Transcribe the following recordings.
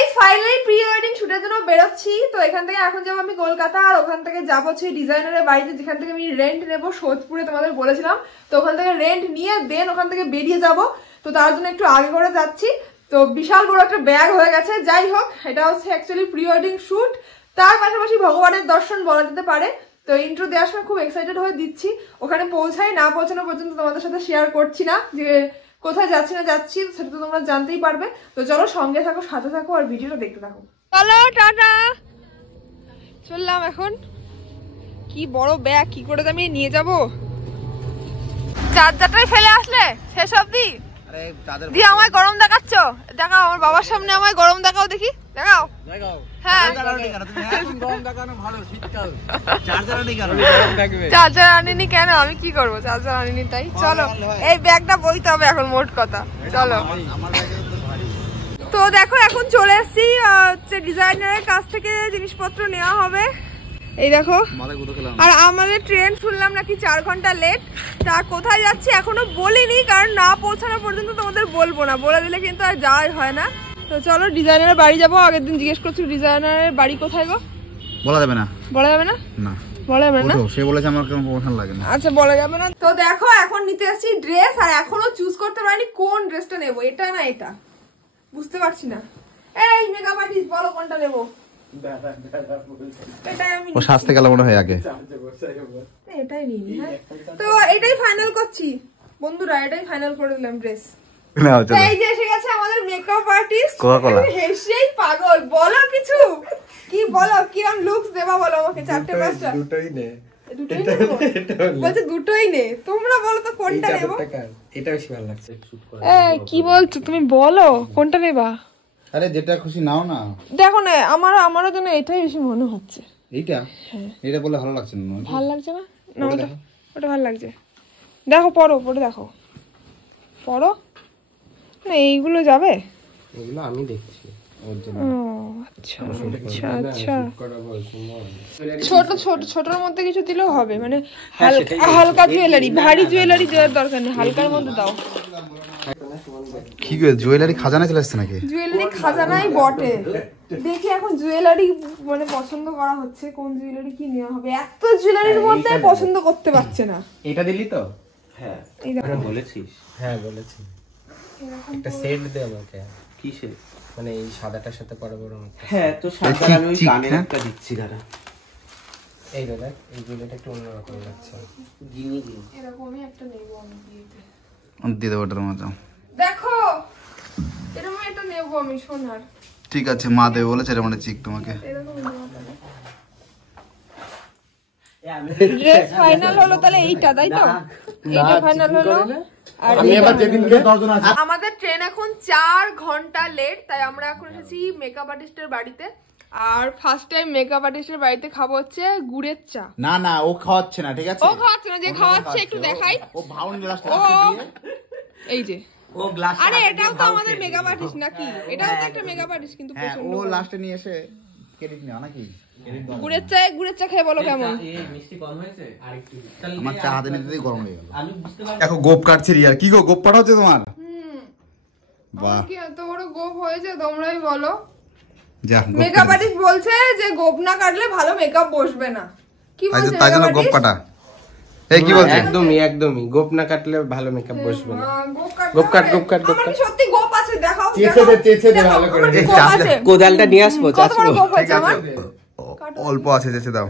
Guys finally pre wedding শুটের জন্য বেরোচ্ছি। তো এখান থেকে এখন যাবো আমি কলকাতা, আর ওখান থেকে যাবো হচ্ছে ডিজাইনারের বাড়িতে, যেখান থেকে আমি রেন্ট নেবো সোদপুরে, তোমাদের বলেছিলাম। তো ওখান থেকে রেন্ট নিয়ে দেন ওখান থেকে বেরিয়ে যাব। তো তার জন্য একটু আগে করে যাচ্ছি। তো বিশাল বড় একটা ব্যাগ হয়ে গেছে। যাই হোক, এটা হচ্ছে অ্যাকচুয়ালি প্রি ওয়েডিং শুট, তার পাশাপাশি ভগবানের দর্শন বলা যেতে পারে। তো ইন্ট্রো দেওয়ার সময় খুব এক্সাইটেড হয়ে দিচ্ছি। ওখানে পৌঁছাই না পৌঁছানো পর্যন্ত তোমাদের সাথে শেয়ার করছি না যে কোথায় যাচ্ছি না যাচ্ছি, সেটা তো তোমরা জানতেই পারবে। তো চলো সঙ্গে থাকো, সাথে থাকো, আর ভিডিওটা দেখতে থাকো। চলো টাটা, চললাম এখন। কি বড় ব্যাগ, কি করে আমি নিয়ে যাব? চার্জারটাই ফেলে আসলে শেষ অবধি। দিয়ে আমায় গরম দেখাচ্ছ? দেখাও, আমার বাবার সামনে আমায় গরম দেখাও দেখি, দেখাও। হ্যাঁ, চার্জার আনিনি কেন? আমি কি করবো, চার্জার আনিনি তাই। চলো এই ব্যাগটা বইতে হবে এখন, মোট কথা। চলো। তো দেখো এখন চলে এসছি ডিজাইনারের কাছ থেকে জিনিসপত্র নেওয়া হবে। এই দেখো, আর আমাদের ট্রেন শুনলাম নাকি 4 ঘন্টা লেট। তা কোথায় যাচ্ছি এখনো বলিনি, কারণ না পৌঁছানো পর্যন্ত তোমাদের বলবো না, বলে দিলে কিন্তু আর যাওয়াই হয় না। তো চলো ডিজাইনারের বাড়ি যাবো। আগের দিন জিজ্ঞেস করছি ডিজাইনারের বাড়ি কোথায় গো? বলা যাবে না। বলা যাবে না? না বলা যাবে না, সে বলেছে আমার কোনো প্রমোশন লাগে না। আচ্ছা বলা যাবে না। তো দেখো এখন নিতে আসছি ড্রেস, আর এখনো চুজ করতে পারিনি কোন ড্রেসটা নেবো, এটা না এটা, বুঝতে পারছি না। এই মেকআপ আর্টিস্ট বলো কোনটা নেবো? ও সাজতে গেল মনে হয় আগে। এটাই নিই। তো এটাই ফাইনাল করছি বন্ধুরা, এটাই ফাইনাল করে দিলাম ড্রেস। এই যে এসে গেছে আমাদের মেকআপ আর্টিস্ট। হেসেই পাগল। বলো কিছু, কি বলো, কিরম লুকস দেবা বলো আমাকে। 4টে 5টা দুটোই নে, বলছে দুটোই নে। তোমরা বলো তো কোনটা নেবো? এটা বেশি ভালো লাগছে। এই কি বলছো তুমি, বলো কোনটা নেবা? আরে যেটা খুশি নাও না। দেখো না, আমারও জন্য এটাই বেশি মনে হচ্ছে। এইটা? এটা বলে ভালো লাগছে না। ভালো লাগছে না? না ওটা ভালো লাগছে। দেখো পরো, পরে দেখো, পরো না। এইগুলো যাবে? এগুলো আমি দেখছি। আচ্ছা আচ্ছা আচ্ছা, ছোট ছোট ছোটর মধ্যে কিছু দিলেও হবে, মানে হালকা জুয়েলারি, ভারী জুয়েলারি দেওয়ার দরকার নেই, হালকার মধ্যে দাও। কি গো, জুয়েলারি খাজানা চলে আসছে নাকি? জুয়েলারি খাজানাই বটে। দেখি এখন জুয়েলারি মানে পছন্দ করা হচ্ছে, কোন জুয়েলারি কি নেওয়া হবে। এত জুয়েলারির মধ্যে পছন্দ করতে পারছে না। এটা দিলি তো? হ্যাঁ বলেছিস। হ্যাঁ বলেছি। একটা সেট দে আমাকে। কি সেট? মানে এই সাদাটার সাথে পরাবো। হ্যাঁ তো সাদা আমি ওই কানের একটা দিচ্ছি দাঁড়া। এই দাদা এই জুয়েলারিটা একটু অন্যরকম লাগছে। গিনি গিনি এরকমই একটা নেব আমি বিয়েতে। দিয়ে দেবো ওটার মতো। দেখো এরকম একটা নেব আমি সোনার। ঠিক আছে, মা দেবে বলেছে এটা মানে চিক তোমাকে। ড্রেস ফাইনাল হলো তাহলে এইটা, তাই তো? এইটা ফাইনাল হলো। আর আমাদের ট্রেন এখন 4 ঘন্টা লেট, তাই আমরা এখন এসেছি মেকআপ আর্টিস্টের বাড়িতে। আর ফার্স্ট টাইম মেকআপ আর্টিস্টের বাড়িতে খাবো হচ্ছে গুড়ের চা। না না, ও খাওয়াচ্ছে না, ঠিক আছে? ও খাওয়াচ্ছে না, যে খাওয়াচ্ছে একটু দেখাই। ও ভাউন গ্লাসটা দিয়ে এই যে ও গ্লাস। আরে এটাও তো আমাদের মেকআপ আর্টিস্ট নাকি? এটাও তো একটা মেকআপ আর্টিস্ট, কিন্তু পছন্দ। ও লাস্টে নিয়ে এসে ক্রেডিট নেওয়া নাকি? গুড়ের চা খেয়ে বলো কেমন? মিষ্টি কম হয়েছে আরেকটু। আমার চা হাতে নিতেই গরম হয়ে গেল। আমি বুঝতে পারছি। দেখো গোপ কাটছে রিয়ার। কি গো, গোপ কাটা হচ্ছে তোমার? বাহ, কি এত বড় গোপ হয়েছে তোমরাই বলো। যা, মেকআপ আর্টিস্ট বলছে যে গোপ না কাটলে ভালো মেকআপ বসবে না। কি বলছে? তাই জন্য গোপ কাটা। এই কি বলছে? একদমই গোপ না কাটলে ভালো মেকআপ বসবে না। গোপ কাট। আমার সত্যি গোপ আছে, দেখাও। চেঁচে দে ভালো করে। কোদালটা নিয়ে আসবো, চাচবো। ঠিক আছে, অল্প আছে, চেঁচে দাও।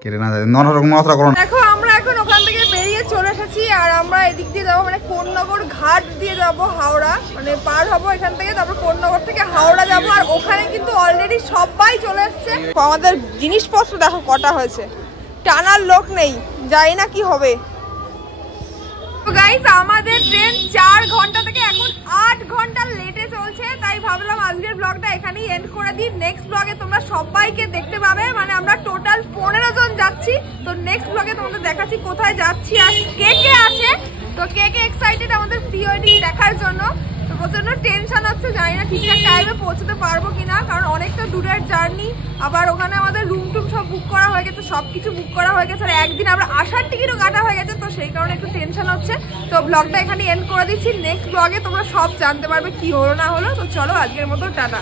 কেটে না যায়, নরকম মাত্রা করো। দেখো আমরা এখন ওখান থেকে বেরিয়ে চলে এসেছি, আর আমরা এদিক দিয়ে যাবো, মানে কোন্নগর ঘাট দিয়ে যাবো হাওড়া, মানে পার হবো এখান থেকে, তারপর কোন্নগর থেকে হাওড়া যাবো। আর ওখানে কিন্তু অলরেডি সবাই চলে এসছে। আমাদের জিনিসপত্র দেখো কটা হয়েছে, টানার লোক নেই, জানি না কি হবে। গাইস আমাদের ট্রেন 4 ঘন্টা থেকে এখন 8 ঘন্টা লেটে চলছে, তাই ভাবলাম আজকের ব্লগটা এখানেই এন্ড করে দিই। নেক্সট ব্লগে তোমরা সবাইকে দেখতে পাবে, মানে আমরা টোটাল 15 জন যাচ্ছি। তো নেক্সট ব্লগে তোমাদের দেখাচ্ছি কোথায় যাচ্ছি আর কে কে আছে। তো কে কে এক্সাইটেড আমাদের প্রি ওয়েডিং দেখার জন্য। তো প্রচন্ড টেনশন হচ্ছে, জানি জানি না ঠিকঠাক টাইমে পৌঁছতে পারবো কিনা, কারণ অনেকটা দূরের জার্নি, আবার ওখানে আমাদের রুম টুম সব বুক করা হয়ে গেছে, সবকিছু বুক করা হয়ে গেছে, আর একদিন আমরা আসার টিকিটও কাটা হয়ে গেছে, তো সেই কারণে একটু টেনশন হচ্ছে। তো ব্লগটা এখানে এন্ড করে দিচ্ছি, নেক্সট ব্লগে তোমরা সব জানতে পারবে কি হলো না হলো। তো চলো আজকের মতো টাটা।